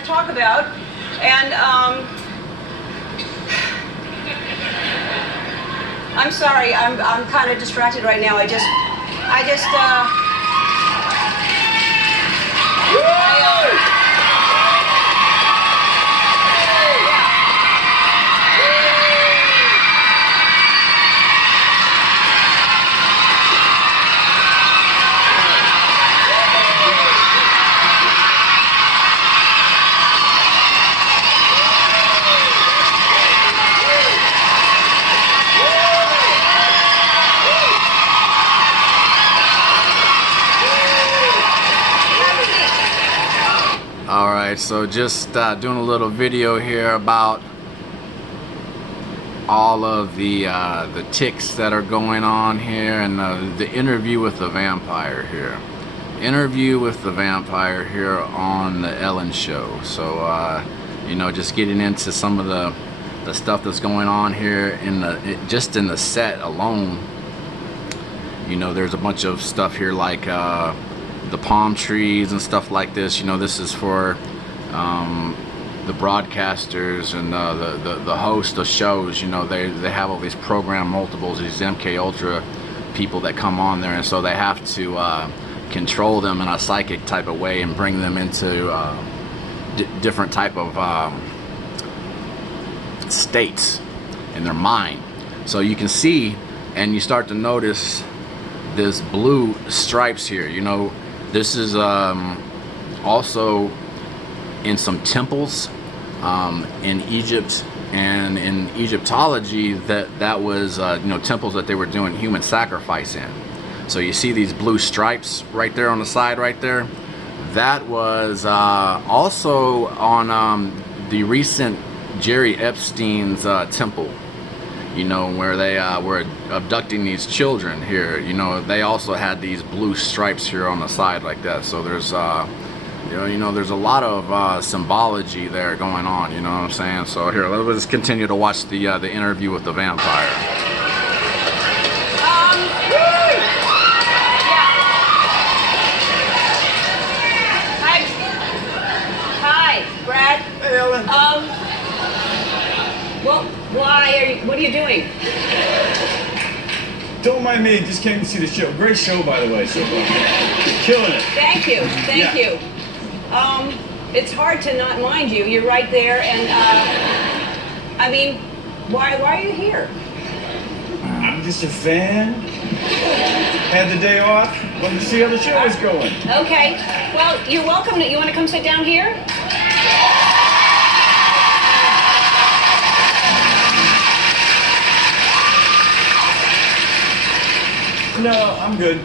to talk about. And I'm sorry, I'm kind of distracted right now. I just So just doing a little video here about all of the ticks that are going on here, and the interview with the vampire here. Interview with the vampire here on the Ellen Show. So you know, just getting into some of the stuff that's going on here just in the set alone. You know, there's a bunch of stuff here like the palm trees and stuff like this. You know, this is for the broadcasters and the host of shows. You know, they have all these program multiples, these MK Ultra people that come on there, and so they have to control them in a psychic type of way and bring them into different type of states in their mind. So you can see, and you start to notice this blue stripes here. You know, this is also in some temples in Egypt and in Egyptology, that was you know, temples that they were doing human sacrifice in. So you see these blue stripes right there on the side right there. That was also on the recent Jerry Epstein's temple, you know, where they were abducting these children here. You know, they also had these blue stripes here on the side like that. So there's you know, there's a lot of symbology there going on, you know what I'm saying? So here, let's continue to watch the interview with the vampire. Hi, Brad. Hey, Ellen. Well, what are you doing? Don't mind me, just came to see the show. Great show, by the way. So killing it. Thank you, thank you. It's hard to not mind you. You're right there, and I mean, why are you here? I'm just a fan. Had the day off. Wanted to see how the show was going. Okay. Well, you're welcome. You want to come sit down here? No, I'm good.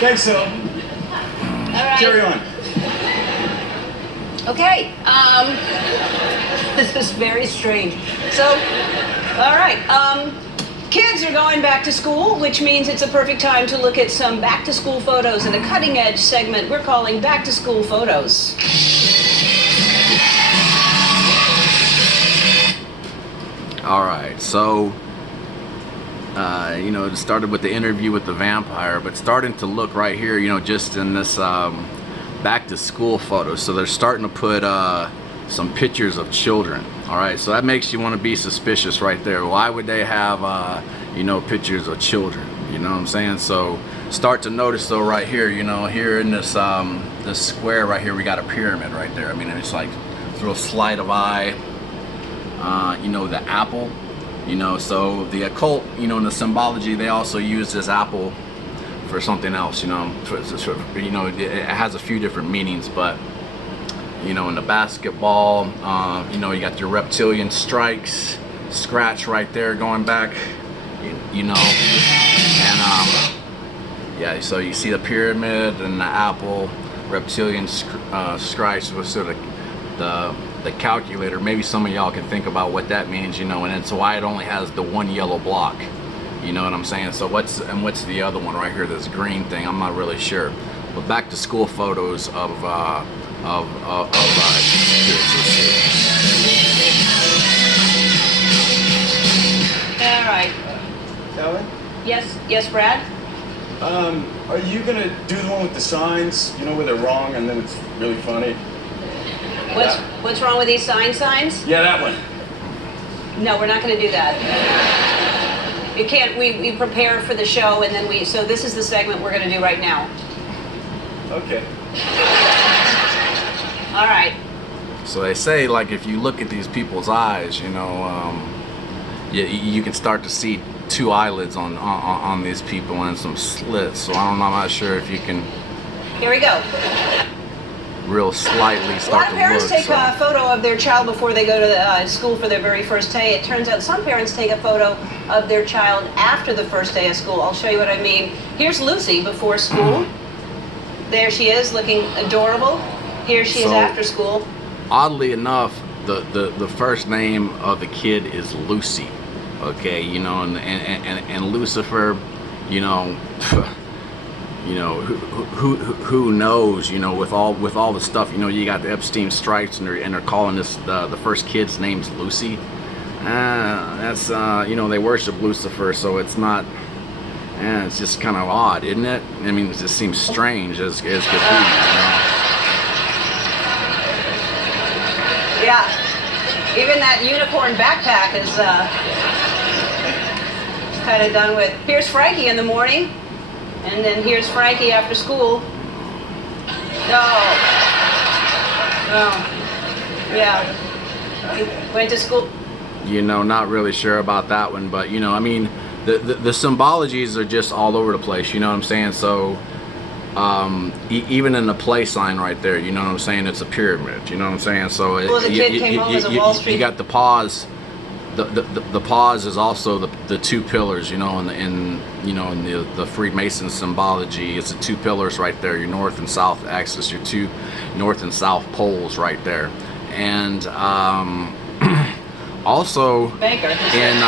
Thanks, so. All right. Carry on. Okay. This is very strange. So, all right. Kids are going back to school, which means it's a perfect time to look at some back-to-school photos in a cutting-edge segment we're calling Back-to-School Photos. All right, so you know, it started with the interview with the vampire, but starting to look right here, you know, just in this back-to-school photos. So they're starting to put some pictures of children. All right, so that makes you want to be suspicious right there. Why would they have you know, pictures of children? You know what I'm saying? So start to notice though right here, you know, here in this this square right here, we got a pyramid right there. I mean, it's like a little sleight of eye. You know, the apple, you know, so the occult, you know, in the symbology, they also use this apple for something else, you know. You know, it has a few different meanings, but you know, in the basketball, you know, you got your reptilian strikes, scratch right there going back, you know, and yeah, so you see the pyramid and the apple, reptilian scratch was sort of the calculator. Maybe some of y'all can think about what that means, you know, and it's why it only has the one yellow block, you know what I'm saying? So what's the other one right here, this green thing? I'm not really sure. But back to school photos of All right. Ellen? Yes, Brad? Are you gonna do the one with the signs? You know where they're wrong and then it's really funny? What's wrong with these signs? Yeah, that one. No, we're not going to do that. You can't. We prepare for the show, and then so this is the segment we're going to do right now. Okay. All right. So they say, like, if you look at these people's eyes, you know, you can start to see two eyelids on these people and some slits. So I don't know. I'm not sure if you can. Here we go. Real slightly A lot start of to parents look. take a photo of their child before they go to school for their very first day. It turns out some parents take a photo of their child after the first day of school. I'll show you what I mean. Here's Lucy before school. There she is, looking adorable. Here she is after school. Oddly enough, the first name of the kid is Lucy. Okay, you know, and Lucifer, you know. You know, who knows? You know, with all the stuff, you know, you got the Epstein strikes, and they're calling this the first kid's name's Lucy. That's you know, they worship Lucifer, so it's not. It's just kind of odd, isn't it? I mean, it just seems strange as could be. You know? Yeah, even that unicorn backpack is kind of done with. Here's Frankie in the morning. And then here's Frankie after school. Yeah. He went to school. You know, not really sure about that one, but you know, I mean, the symbologies are just all over the place. You know what I'm saying? So, even in the play sign right there, you know what I'm saying? It's a pyramid. You know what I'm saying? So, Well, the kid came home as a Wall Street. You got the pause. The pause is also the two pillars, you know, in the Freemason symbology. It's the two pillars right there, your north and south axis, your two north and south poles right there, and also Baker. in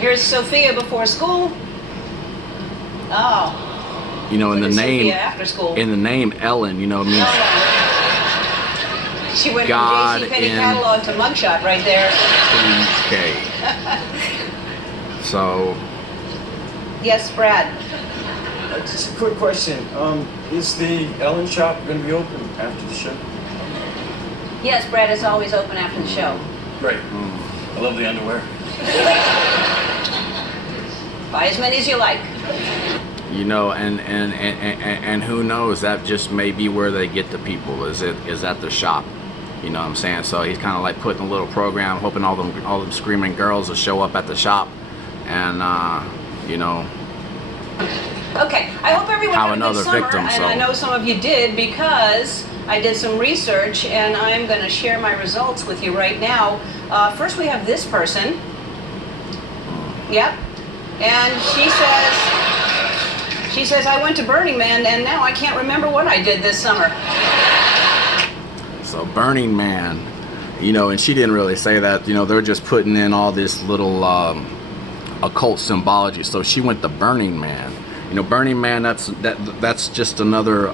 Here's Sophia before school. Oh. you know, in the Sophia name after school. in the name Ellen, you know, it means She went God from JCPenney in- catalog to mugshot right there. okay. So Yes, Brad. Just a quick question. Is the Ellen shop gonna be open after the show? Yes, Brad is always open after the show. Great. I love the underwear. Buy as many as you like. you know, and who knows, that just may be where they get the people, is at the shop. You know what I'm saying? So he's kind of like putting a little program, hoping all them screaming girls will show up at the shop, and you know. Okay, I hope everyone Have had a another good summer, victim, and so. I know some of you did, because I did some research, and I'm going to share my results with you right now. First, we have this person. Yep, and she says, I went to Burning Man, and now I can't remember what I did this summer. So Burning Man, you know, and she didn't really say that. You know, they're just putting in all this little occult symbology. So she went to Burning Man. You know, Burning Man, that's just another,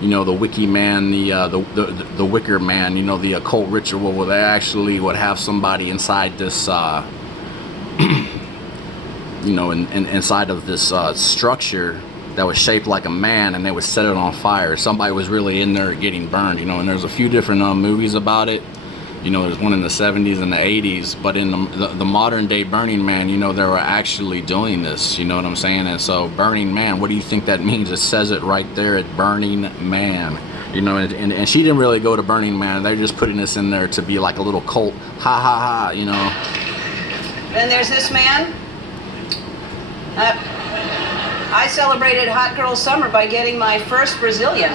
you know, the Wiki Man, the Wicker Man. You know, the occult ritual where they actually would have somebody inside this, you know, inside of this structure that was shaped like a man, and they would set it on fire. Somebody was really in there getting burned, you know, and there's a few different movies about it. You know, there's one in the 70s and the 80s, but in the modern day Burning Man, you know, they were actually doing this, you know what I'm saying? And so Burning Man, what do you think that means? It says it right there at Burning Man. You know, and she didn't really go to Burning Man. They're just putting this in there to be like a little cult, ha ha ha, you know. Then there's this man. I celebrated Hot Girl Summer by getting my first Brazilian.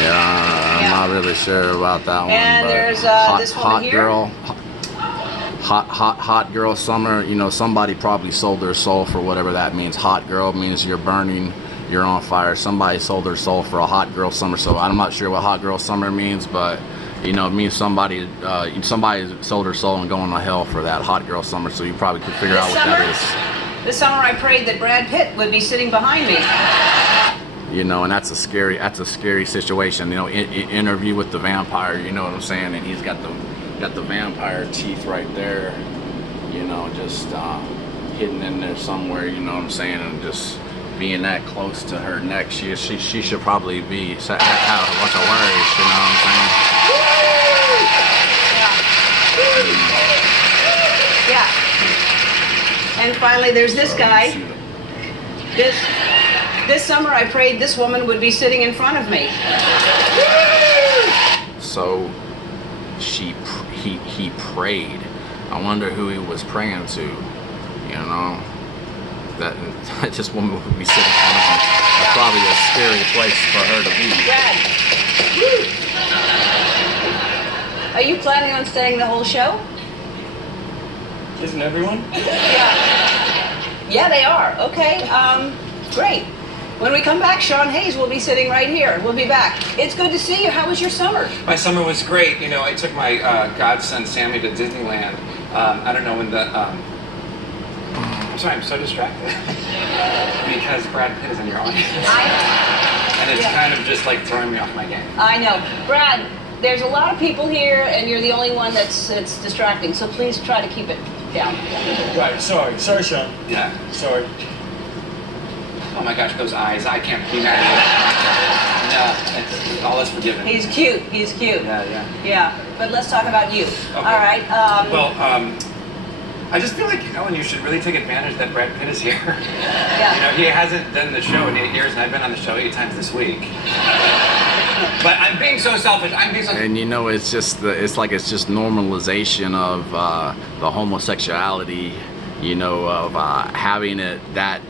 Yeah, I'm not really sure about that one. And but there's this woman hot here. girl, hot girl summer. You know, somebody probably sold their soul for whatever that means. Hot girl means you're burning, you're on fire. Somebody sold their soul for a hot girl summer. So I'm not sure what hot girl summer means, but you know, it means somebody sold their soul and going to hell for that hot girl summer. So you probably could figure out what that is. This summer I prayed that Brad Pitt would be sitting behind me. You know, and that's a scary situation. You know, Interview with the Vampire. You know what I'm saying? And he's got the vampire teeth right there. You know, just hidden in there somewhere, you know what I'm saying, and just being that close to her neck, she should probably be have a bunch of worries, you know what I'm saying? Yeah. And finally, there's this guy. This summer, I prayed this woman would be sitting in front of me. So he prayed. I wonder who he was praying to. You know, that this woman would be sitting in front of him. That's probably a scary place for her to be. Brad, are you planning on staying the whole show? Isn't everyone? Yeah, they are. Okay, great. When we come back, Sean Hayes will be sitting right here. We'll be back. It's good to see you. How was your summer? My summer was great. You know, I took my godson Sammy to Disneyland. I don't know when the. I'm sorry, I'm so distracted because Brad Pitt is in your audience, and it's kind of just like throwing me off my game. I know, Brad. There's a lot of people here, and you're the only one that's distracting. So please try to keep it down. Right, sorry, Sean. Yeah. Sorry. Oh my gosh, those eyes! I can't be mad at it. No, it's all is forgiven. He's cute. He's cute. Yeah. But let's talk about you. Okay. All right. I just feel like, and you should really take advantage that Brad Pitt is here. Yeah. You know, he hasn't done the show in 8 years, and I've been on the show 8 times this week. But I'm being so selfish. And you know, it's just it's just normalization of the homosexuality. You know, of having it that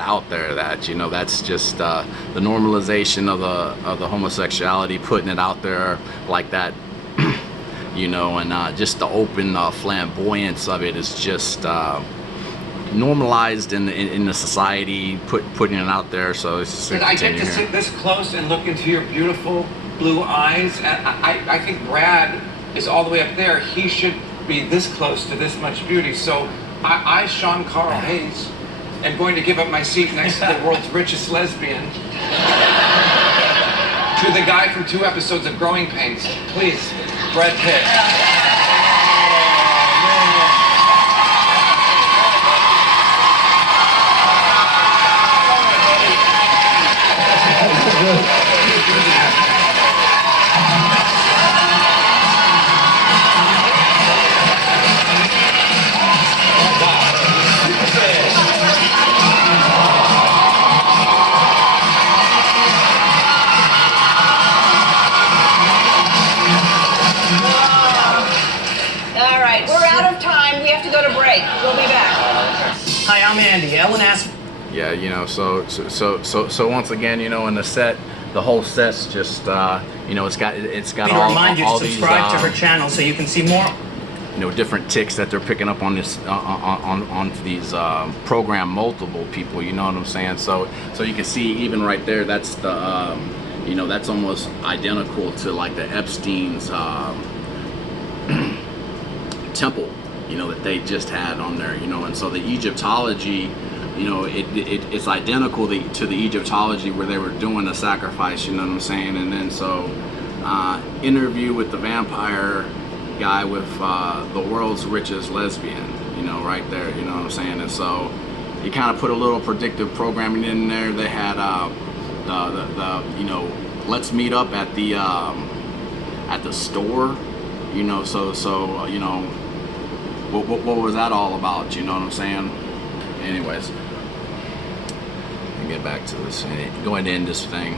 out there, that's just the normalization of the homosexuality, putting it out there like that. And just the open flamboyance of it is just normalized in the society, putting it out there. So it's just I get to sit this close and look into your beautiful blue eyes. And I think Brad is all the way up there. He should be this close to this much beauty. So I Sean Carl Hayes, am going to give up my seat next to the world's richest lesbian to the guy from 2 episodes of Growing Pains. Please, Brad Pitt. All right, we're out of time. We have to go to break. We'll be back. Hi, I'm Andy. Ellen asked. Yeah, so once again, in the set, the whole set's just it's got To all remind you to these subscribe to her channel so you can see more. different ticks that they're picking up on this on these program multiple people. You know what I'm saying? So you can see even right there. That's the that's almost identical to like the Epstein's temple. That they just had on there. And so the Egyptology. It's identical to the Egyptology where they were doing the sacrifice, you know what I'm saying? And then so interview with the vampire guy with the world's richest lesbian, right there, you know what I'm saying? And so you kind of put a little predictive programming in there. They had the let's meet up at the store, what was that all about, you know what I'm saying? Anyways, get back to this. Going to end this thing.